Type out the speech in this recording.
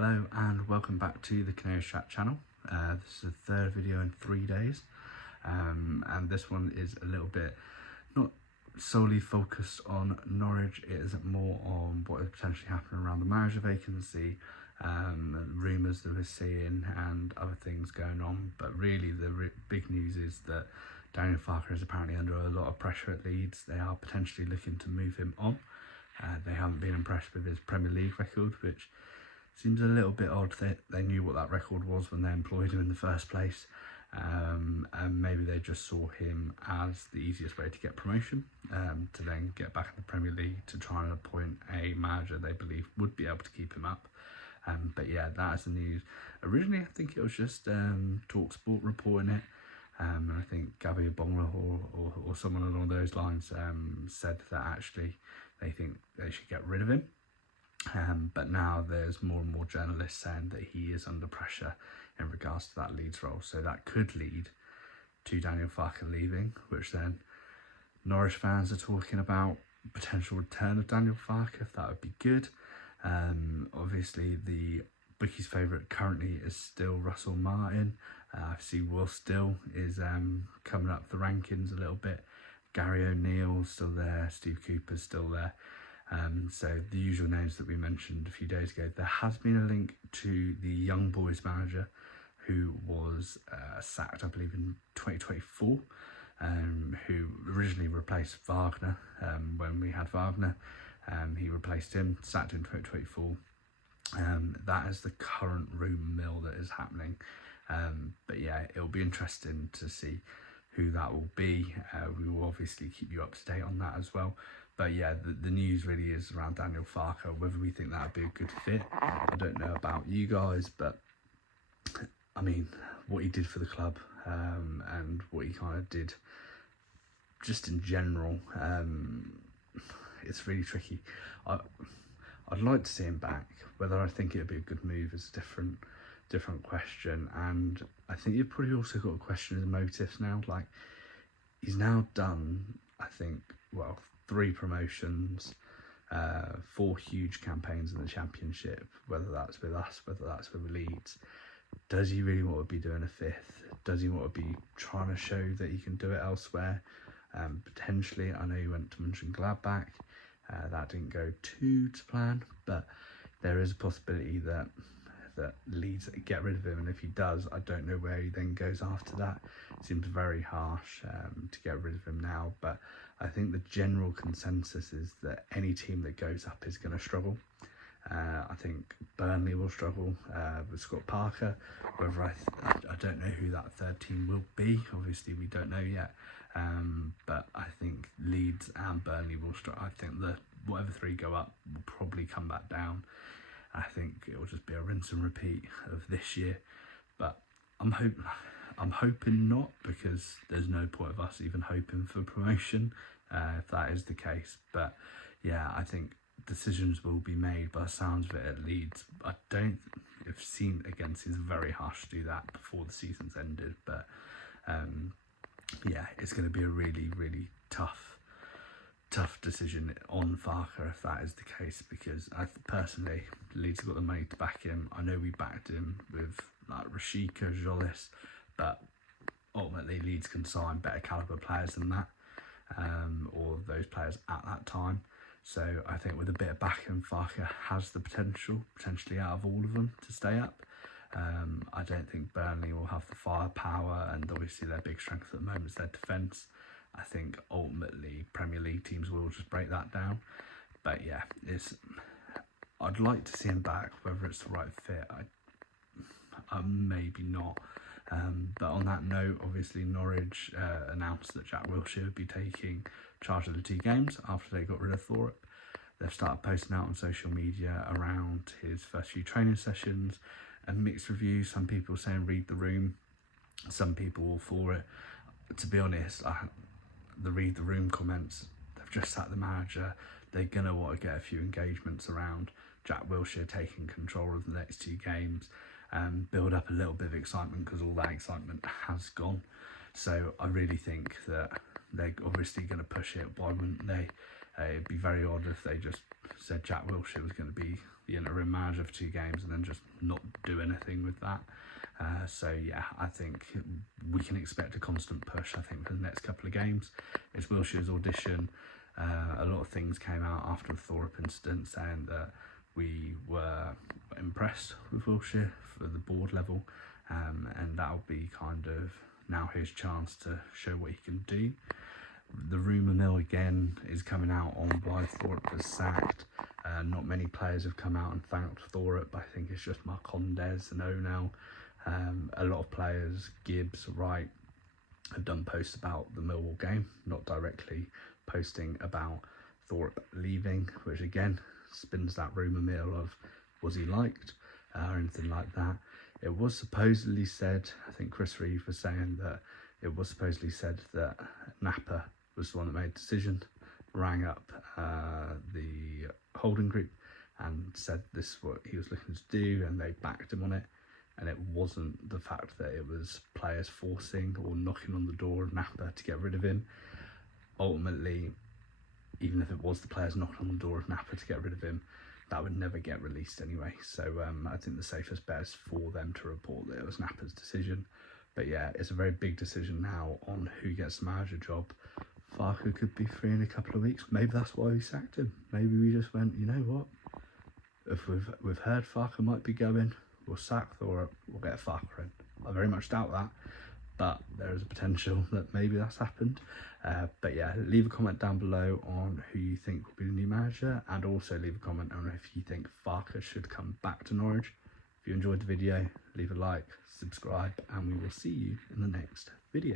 Hello and welcome back to the Canary Chat channel. This is the third video in 3 days, and this one is a little bit not solely focused on Norwich. It is more on what is potentially happening around the manager vacancy, rumours that we're seeing and other things going on. But really the big news is that Daniel Farke is apparently under a lot of pressure at Leeds. They are potentially looking to move him on. They haven't been impressed with his Premier League record, which seems a little bit odd that they knew what that record was when they employed him in the first place. And maybe they just saw him as the easiest way to get promotion, to then get back in the Premier League to try and appoint a manager they believe would be able to keep him up. But yeah, that is the news. Originally, I think it was just TalkSport reporting it. And I think Gabby Bongler or someone along those lines said that actually they think they should get rid of him. But now there's more and more journalists saying that he is under pressure in regards to that Leeds role. So that could lead to Daniel Farke leaving, which then Norwich fans are talking about potential return of Daniel Farke, if that would be good. Obviously, the bookies' favourite currently is still Russell Martin. I see Will Still is coming up the rankings a little bit. Gary O'Neill's still there. Steve Cooper's still there. So the usual names that we mentioned a few days ago. There has been a link to the Young Boys manager who was sacked, I believe, in 2024, who originally replaced Wagner when we had Wagner. He replaced him, sacked in 2024. That is the current rumour mill that is happening. But yeah, it'll be interesting to see who that will be. We will obviously keep you up to date on that as well. But yeah, the news really is around Daniel Farke, whether we think that would be a good fit. I don't know about you guys, but I mean, what he did for the club and what he kind of did just in general, it's really tricky. I'd like to see him back. Whether I think it would be a good move is a different question. And I think you've probably also got to question his motives now. Like, he's now done, I think, well, 3 promotions, 4 huge campaigns in the Championship, whether that's with us, whether that's with Leeds. Does he really want to be doing a 5th? Does he want to be trying to show that he can do it elsewhere? Potentially, I know he went to Mönchengladbach. That didn't go to plan, but there is a possibility that Leeds get rid of him, and if he does, I don't know where he then goes after that. It seems very harsh to get rid of him now, but I think the general consensus is that any team that goes up is going to struggle. I think Burnley will struggle with Scott Parker. Whether I don't know who that third team will be. Obviously, we don't know yet. But I think Leeds and Burnley will struggle. I think that whatever 3 go up will probably come back down. I think it will just be a rinse and repeat of this year. But I'm hoping not, because there's no point of us even hoping for promotion if that is the case. But yeah, I think decisions will be made by the sounds of it at Leeds. I don't, if seen again, seems very harsh to do that before the season's ended. But yeah, it's going to be a really, really tough decision on Farke if that is the case, because I personally, Leeds have got the money to back him. I know we backed him with like Rashika, Jolis, but ultimately Leeds can sign better calibre players than that, or those players at that time. So I think with a bit of backing, Farke has the potentially out of all of them, to stay up. I don't think Burnley will have the firepower, and obviously their big strength at the moment is their defence. I think ultimately Premier League teams will just break that down. But yeah, I'd like to see him back. Whether it's the right fit, I maybe not. But on that note, obviously Norwich announced that Jack Wilshere would be taking charge of the 2 games after they got rid of Thorpe. They've started posting out on social media around his first few training sessions and mixed reviews. Some people saying read the room, some people all for it. To be honest, the read the room comments, they've just sacked the manager. They're going to want to get a few engagements around Jack Wilshere taking control of the next 2 games and build up a little bit of excitement, because all that excitement has gone. So I really think that they're obviously going to push it. Why wouldn't they? It'd be very odd if they just said Jack Wilshere was going to be the interim manager for 2 games and then just not do anything with that. So yeah, I think we can expect a constant push, I think, for the next couple of games. It's Wilshere's audition. A lot of things came out after the Thorpe incident saying that we were impressed with Wilshere for the board level, and that'll be kind of now his chance to show what he can do. The rumour mill again is coming out on why Thorpe was sacked. Not many players have come out and thanked Thorpe. I think it's just Marcondes and O'Neill. A lot of players, Gibbs, Wright, have done posts about the Millwall game, not directly posting about Thorpe leaving, which again spins that rumour mill of was he liked or anything like that. It was supposedly said, I think Chris Reeve was saying that it was supposedly said that Napa was the one that made the decision, rang up the holding group and said this is what he was looking to do, and they backed him on it. And it wasn't the fact that it was players forcing or knocking on the door of Napa to get rid of him. Ultimately, even if it was the players knocking on the door of Napa to get rid of him, that would never get released anyway. So I think the safest bet is for them to report that it was Napa's decision. But yeah, it's a very big decision now on who gets the manager job. Farke could be free in a couple of weeks. Maybe that's why we sacked him. Maybe we just went, you know what? If we've heard Farke might be going, we'll sack Thorpe, we'll get Farke in. I very much doubt that, but there is a potential that maybe that's happened. But yeah, leave a comment down below on who you think will be the new manager, and also leave a comment on if you think Farke should come back to Norwich. If you enjoyed the video, leave a like, subscribe, and we will see you in the next video.